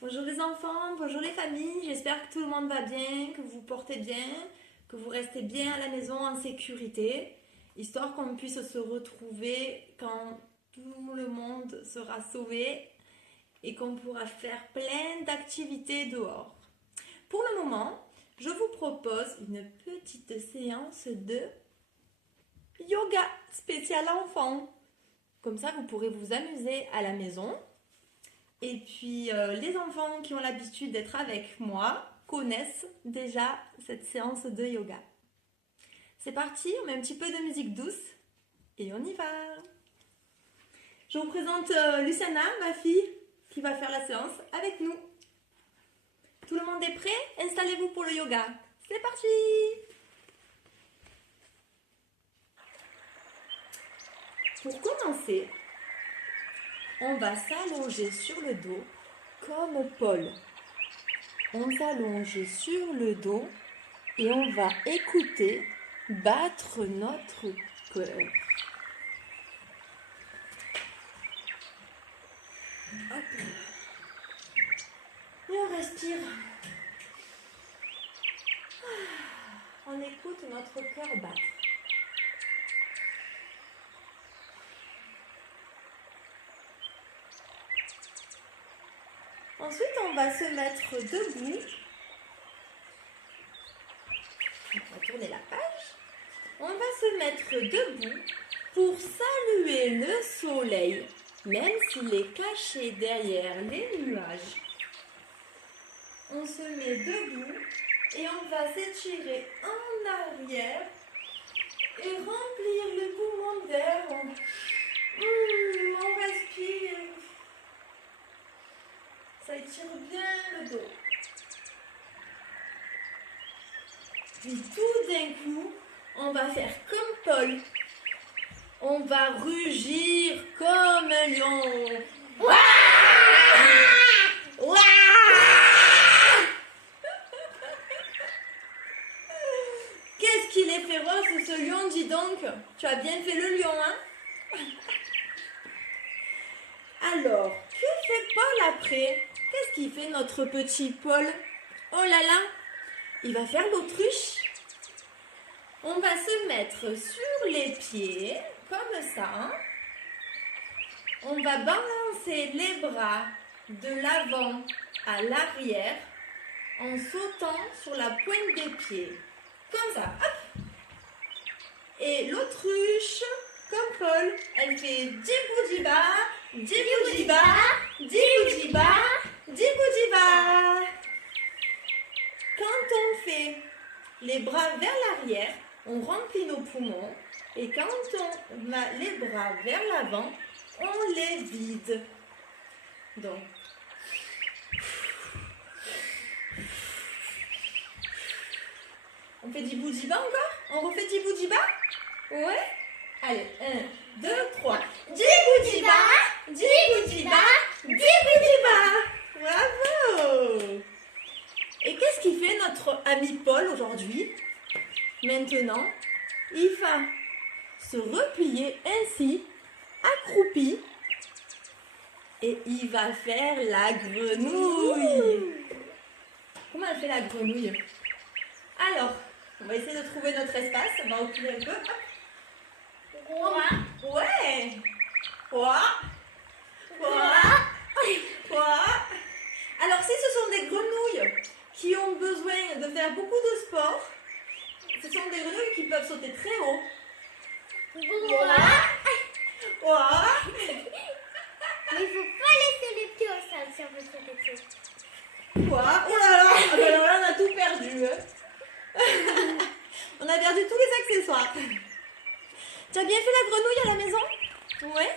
Bonjour les enfants, bonjour les familles, j'espère que tout le monde va bien, que vous vous portez bien, que vous restez bien à la maison en sécurité, histoire qu'on puisse se retrouver quand tout le monde sera sauvé et qu'on pourra faire plein d'activités dehors. Pour le moment, je vous propose une petite séance de yoga spécial enfant. Comme ça, vous pourrez vous amuser à la maison. Et puis, les enfants qui ont l'habitude d'être avec moi connaissent déjà cette séance de yoga. C'est parti, on met un petit peu de musique douce et on y va. Je vous présente Luciana, ma fille, qui va faire la séance avec nous. Tout le monde est prêt? Installez-vous pour le yoga. C'est parti! Pour commencer, on va s'allonger sur le dos comme Paul. On s'allonge sur le dos et on va écouter battre notre cœur. Hop. Et on respire. On écoute notre cœur battre. Ensuite, on va se mettre debout. On va tourner la page. On va se mettre debout pour saluer le soleil, même s'il est caché derrière les nuages. On se met debout et on va s'étirer en arrière et remplir les poumons d'air. On respire. Ça étire bien le dos. Puis tout d'un coup, on va faire comme Paul. On va rugir comme un lion. Ouah! Ouah! Qu'est-ce qu'il est féroce ce lion, dis donc. Tu as bien fait le lion, hein? Alors, que fait Paul après? Qu'est-ce qu'il fait notre petit Paul? Oh là là, il va faire l'autruche. On va se mettre sur les pieds, comme ça. On va balancer les bras de l'avant à l'arrière en sautant sur la pointe des pieds. Comme ça. Hop. Et l'autruche, comme Paul, elle fait diboudiba, diboudiba, diboudiba, diboudiba. Quand on fait les bras vers l'arrière, on remplit nos poumons. Et quand on met les bras vers l'avant, on les vide. Donc, on fait diboudiba encore? On refait diboudiba? Ouais? Allez, 1, 2, 3. Diboudiba, diboudiba, diboudiba. Bravo! Et qu'est-ce qu'il fait notre ami Paul aujourd'hui? Maintenant, il va se replier ainsi, accroupi, et il va faire la grenouille. Comment elle fait la grenouille? Alors, on va essayer de trouver notre espace. On va reculer un peu. Hop. Ouais. Quoi? Alors, si ce sont des grenouilles qui ont besoin de faire beaucoup de sport, ce sont des grenouilles qui peuvent sauter très haut. Mais il faut pas laisser les pieds au sol si on veut sauter dessus. Quoi? Oh là là! Ah ben alors là, on a tout perdu. On a perdu tous les accessoires. Tu as bien fait la grenouille à la maison? Ouais.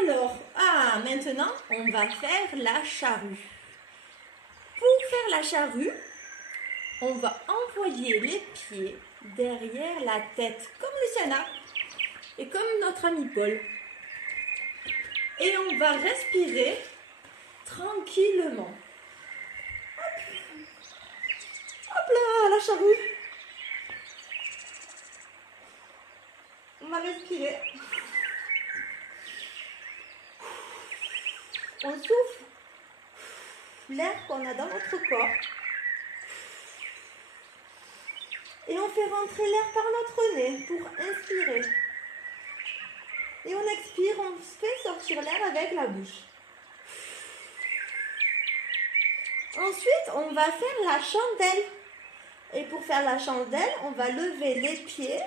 Alors, maintenant, on va faire la charrue. Pour faire la charrue, on va envoyer les pieds derrière la tête, comme Luciana et comme notre ami Paul. Et on va respirer tranquillement. Hop là, la charrue. On va respirer. On souffle. l'air qu'on a dans notre corps. Et on fait rentrer l'air par notre nez pour inspirer. Et on expire, on fait sortir l'air avec la bouche. Ensuite, on va faire la chandelle. Et pour faire la chandelle, on va lever les pieds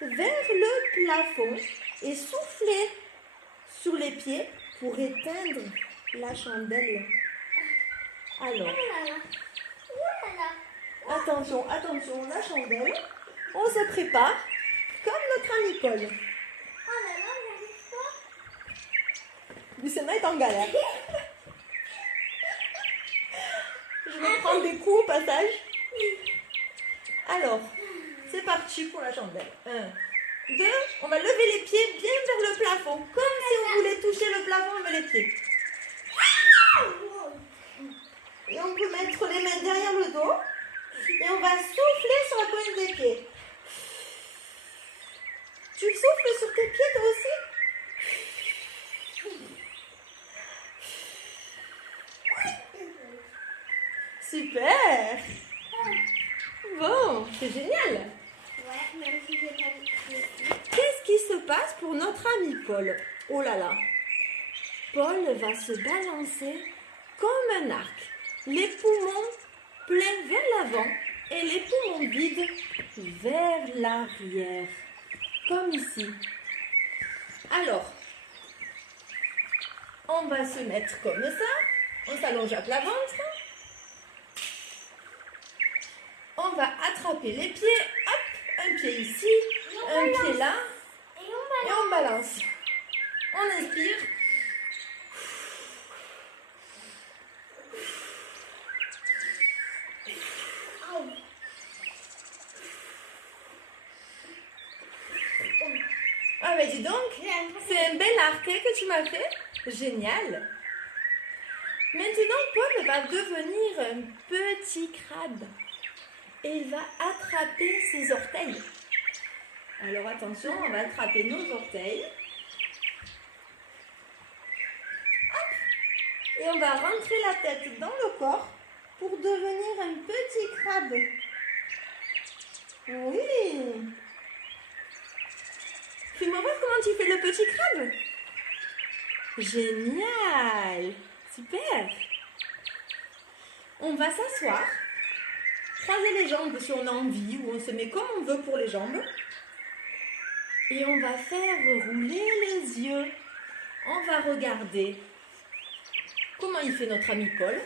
vers le plafond et souffler sur les pieds pour éteindre la chandelle. Alors, attention, attention, la chandelle. On se prépare comme notre ami Paul. Luciana est en galère. Je vais prendre des coups au passage. Alors, c'est parti pour la chandelle. 1, 2, on va lever les pieds bien vers le plafond. Comme si on voulait toucher le plafond avec les pieds. Et on peut mettre les mains derrière le dos. Et on va souffler sur la pointe des pieds. Tu souffles sur tes pieds toi aussi? Super! Bon, c'est génial! Qu'est-ce qui se passe pour notre ami Paul? Oh là là! Paul va se balancer comme un arc. Les poumons pleins vers l'avant et les poumons vides vers l'arrière. Comme ici. Alors, on va se mettre comme ça. On s'allonge à plat ventre. On va attraper les pieds. Hop, un pied ici, un pied là. Et on balance. On inspire. Ah mais dis donc, c'est un bel arc que tu m'as fait. Génial. Maintenant, Paul va devenir un petit crabe. Et il va attraper ses orteils. Alors attention, on va attraper nos orteils. Hop. Et on va rentrer la tête dans le corps pour devenir un petit crabe. Oui. Fais-moi voir comment tu fais le petit crabe. Génial. Super. On va s'asseoir. Croiser les jambes si on a envie ou on se met comme on veut pour les jambes. Et on va faire rouler les yeux. On va regarder comment il fait notre ami Paul.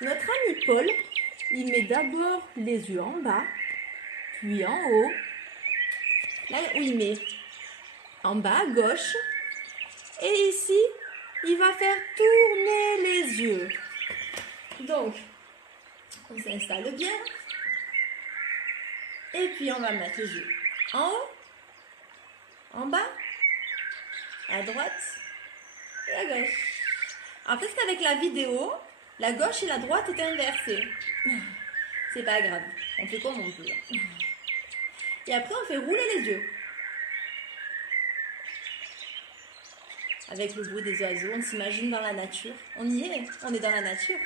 Notre ami Paul, il met d'abord les yeux en bas, puis en haut. Là où il met en bas à gauche. Et ici, il va faire tourner les yeux. Donc, on s'installe bien. Et puis on va mettre les yeux en haut, en bas, à droite et à gauche. Après, c'est qu'avec la vidéo, la gauche et la droite étaient inversées. C'est pas grave, on fait comme on peut. Et après, on fait rouler les yeux. Avec le bruit des oiseaux, on s'imagine dans la nature. On y est, on est dans la nature.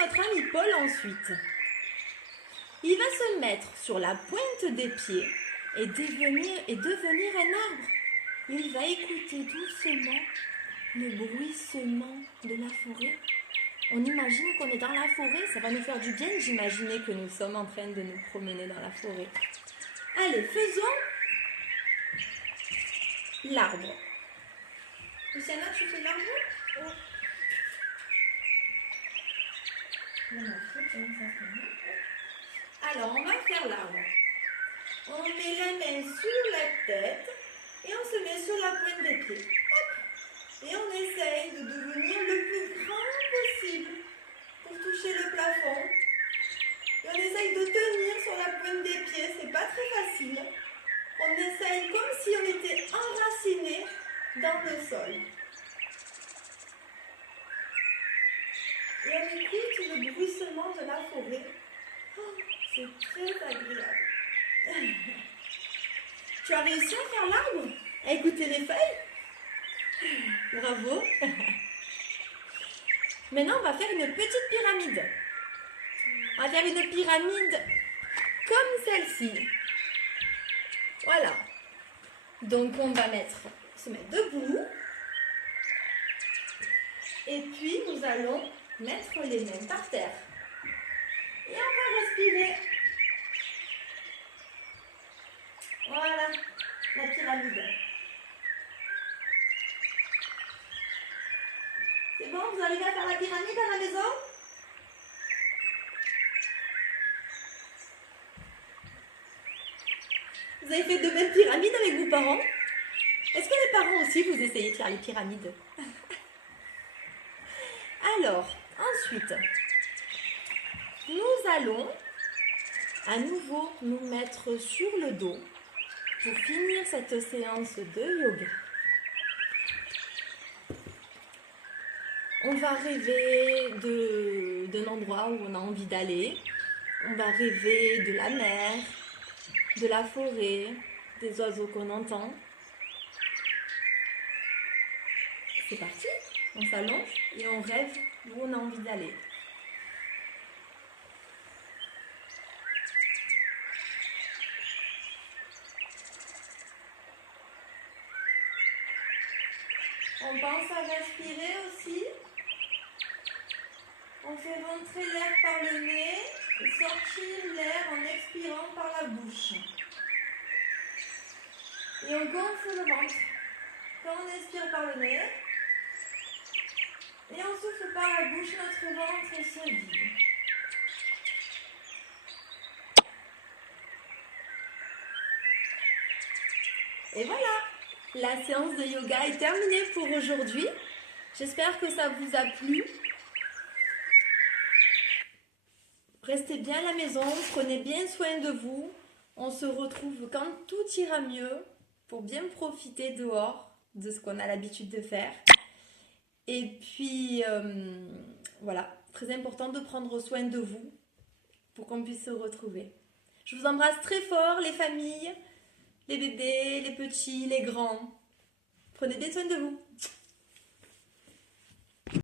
Notre ami Paul ensuite, il va se mettre sur la pointe des pieds et devenir un arbre. Il va écouter doucement le bruissement de la forêt. On imagine qu'on est dans la forêt, ça va nous faire du bien d'imaginer que nous sommes en train de nous promener dans la forêt. Allez, faisons l'arbre. Luciana, tu fais l'arbre? Oui. Alors, on va faire l'arbre. On met la main sur la tête et on se met sur la pointe des pieds. Hop. Et on essaye de devenir le plus grand possible pour toucher le plafond. Et on essaye de tenir sur la pointe des pieds, c'est pas très facile. On essaye comme si on était enraciné dans le sol. Et on écoute le bruissement de la forêt. Oh, c'est très agréable. Tu as réussi à faire l'arbre? À écouter les feuilles? Bravo. Maintenant, on va faire une petite pyramide. On va faire une pyramide comme celle-ci. Voilà. Donc, on va se mettre debout. Et puis, nous allons mettre les mains par terre. Et on va respirer. Voilà, la pyramide. C'est bon, vous arrivez à faire la pyramide à la maison? Vous avez fait de belles pyramides avec vos parents? Est-ce que les parents aussi, vous essayez de faire les pyramides? Alors, ensuite, nous allons à nouveau nous mettre sur le dos pour finir cette séance de yoga. On va rêver d'un endroit où on a envie d'aller. On va rêver de la mer, de la forêt, des oiseaux qu'on entend. C'est parti, on s'allonge et on rêve où on a envie d'aller. On pense à respirer aussi. On fait rentrer l'air par le nez et sortir l'air en expirant par la bouche. Et on gonfle le ventre. Quand on expire par le nez, et on souffle par la bouche, notre ventre se vide. Et voilà, la séance de yoga est terminée pour aujourd'hui. J'espère que ça vous a plu. Restez bien à la maison, prenez bien soin de vous. On se retrouve quand tout ira mieux pour bien profiter dehors de ce qu'on a l'habitude de faire. Et puis, voilà, très important de prendre soin de vous pour qu'on puisse se retrouver. Je vous embrasse très fort, les familles, les bébés, les petits, les grands. Prenez bien soin de vous.